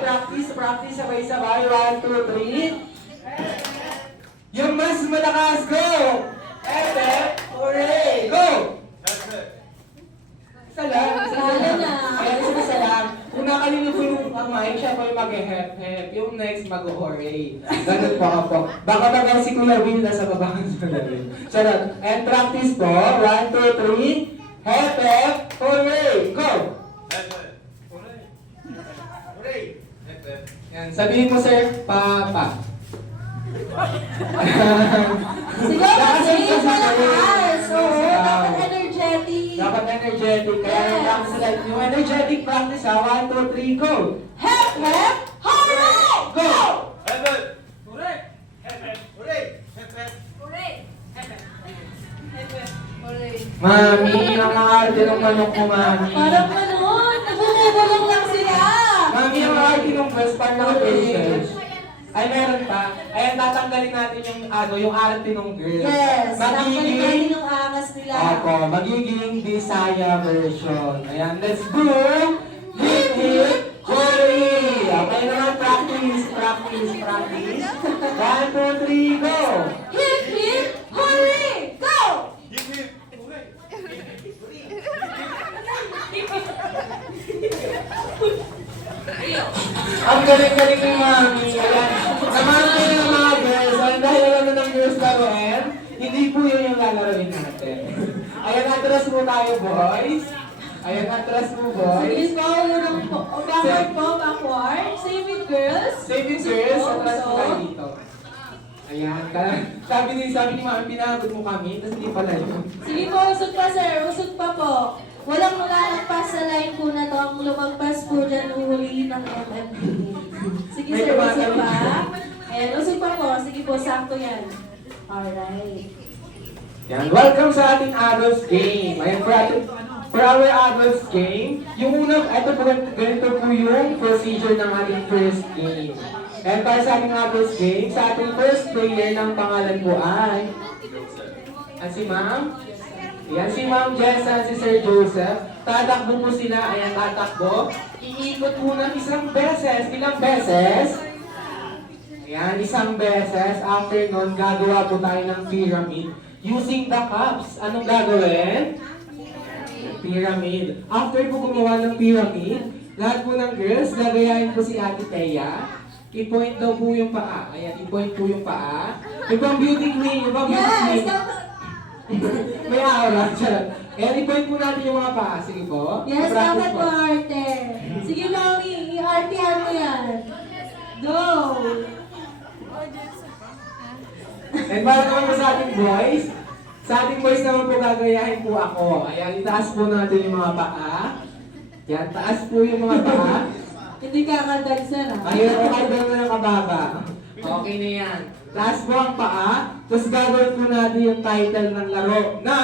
Practice, practice, sabay-sabay. 1, 2, 3. Yung mas malakas, go! Epe, hooray! Go! Isa lang. Ayan, isa lang. Kung nakalimutan po yung mic, siya po yung mag-hep-hep. Yung next, mag-hooray. Ganun po ako. Baka naman si Kuya Will nasa baba ng Will. Charot. And practice po. 1, 2, 3. Hep-hep, hooray! Go! Yan, sabihin mo sir, Papa. Sige, kasi malakas. Oo, dapat energetic. Dapat energetic. Kaya yung practice like, yung energetic practice ha. 1, 2, 3, go! Hep, hep, hooray! Go! Hooray! Mami, ang arte ng manok ko, Mami. Parang ano, nabubulong lang sila. Mami, ang arte ng breast pan naka-braces. Ay, meron pa. Ayan, tatanggalin natin yung arte ng girl. Yes, Magiging, natin yung angas nila. ako, magiging Bisaya version. Ayan, let's do hip hip hooray! Okay naman, practice, practice, practice. 1, 2, 3, go! Hip, hip, hooray! Go! Ang galing-galing ni Mami. Ayan. Samahan kayo ng mga girls. Ayan, dahil alam na ng girls laruin, hindi po yun yung lalaroin natin. Ayan, atras mo tayo, boys. Ayan, atras mo, boys. Sige po, unang po. Backward po, backward. Save it, girls. Save it, girls. Atras mo tayo dito. Ayan, sabi ni Mami, pinagod mo kami, tapos hindi pala yun. Sige po, usog pa, sir. Usog pa po. Walang malalagpas sa line po na to. Ang lumagpas po dyan, uhulihin ng MMP. Sige, May sir, usog tumatawid. pa. Ayan, usog pa po. Sige po, sakto yan. Alright. Yan, welcome sa ating adults game. Ayan, for our adults game, yung unang, ito po, ganito po yung procedure ng ating first game. And para sa ating adults game, sa ating first player ng pangalan po ay, si Ma'am? Yan, si Ma'am Jessa, si Sir Joseph. Tatakbo po sila, ayan, tatakbo. Iikot po ng isang beses. Ilang beses? Ayan, isang beses. After nun, gagawa po tayo ng pyramid using the cups. Anong gagawin? Pyramid. After po gumawa ng pyramid, lahat po ng girls, gagayahin po si Ate Thea. I-point daw po yung paa. Ayan, i-point po yung paa. Ibang beauty queen, ibang beauty Yes! queen. May aura, charot. Ayan, i-point po natin yung mga paa. Sige po. Yes, Practice dapat po, arte. Sige, mami, i-artehan mo yan. Go! And para naman po sa ating boys, naman po gagayahin po ako. Ayan, itaas po natin yung mga paa. Yan, taas po yung mga paa. Hindi ka kadag, sir, ha? Ayun, okay ba na yung kababa? Okay na yan. Taas po ang paa, tapos gagawin po natin yung title ng laro na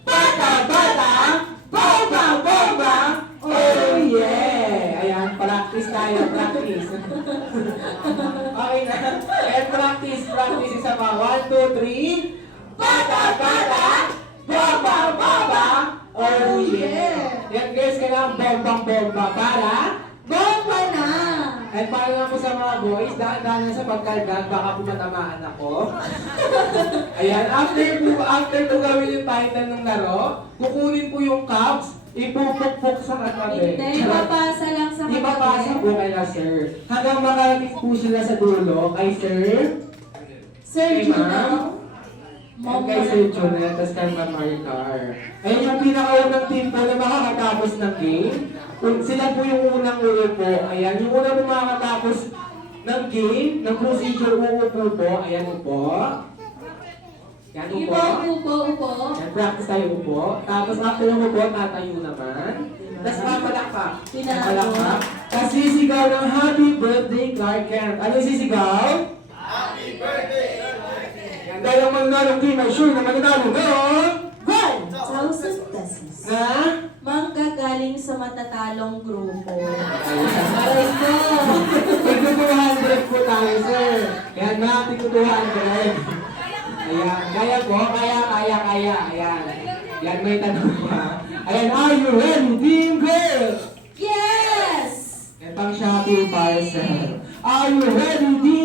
Bata Bata Bomba Bomba Oh yeah! Ayan, practice tayo, practice. Okay na. And practice, isa pa. 1, 2, 3. Bata Bata Bomba Bomba Oh yeah! Yan guys, kailangan bomba para Bomba na! at para lang po sa mga boys, daan-daan na sa pagkardag, baka po matamaan ako. Ayan, after po gawin yung title ng laro, kukunin po yung cups, ipupukpuk sa katabi. Hindi, ipapasa lang sa katabi. Ipapasa po kay sir. Hanggang makarating po sila sa dulo, kay sir, Sir kay Junel. and kay Sir Junel, tapos kay Ma'am Maricar. Ayun yung pinakaunang team po na makakatapos ng game. Sila po yung unang ulo po. Ayan, yung unang po makakatapos ng game, ng procedure, uupo po. Ayan, upo. Yan, Sige upo. po, upo. Yan, practice tayo upo. Tapos after ng upo, tatayo naman. Tapos papalakpak. Papalakpak. Tapos sisigaw ng Happy Birthday, Clark Kent. Ano yung sisigaw? Happy birthday! Yan, dahil ang mananalong game ay sure na mananalo. Ganon! 1,000 pesos. Na? Manggagaling sa matatalong grupo. Ayan. Aray ko! Tigno 200 po tayo, sir. Yan na, tigno 200. Ayan, kaya po, kaya. Ayan. Yan, may tanong pa. Ayan, are you ready, team girls? Yes! Yan pang Shopee pa. yourself. Are you ready, D?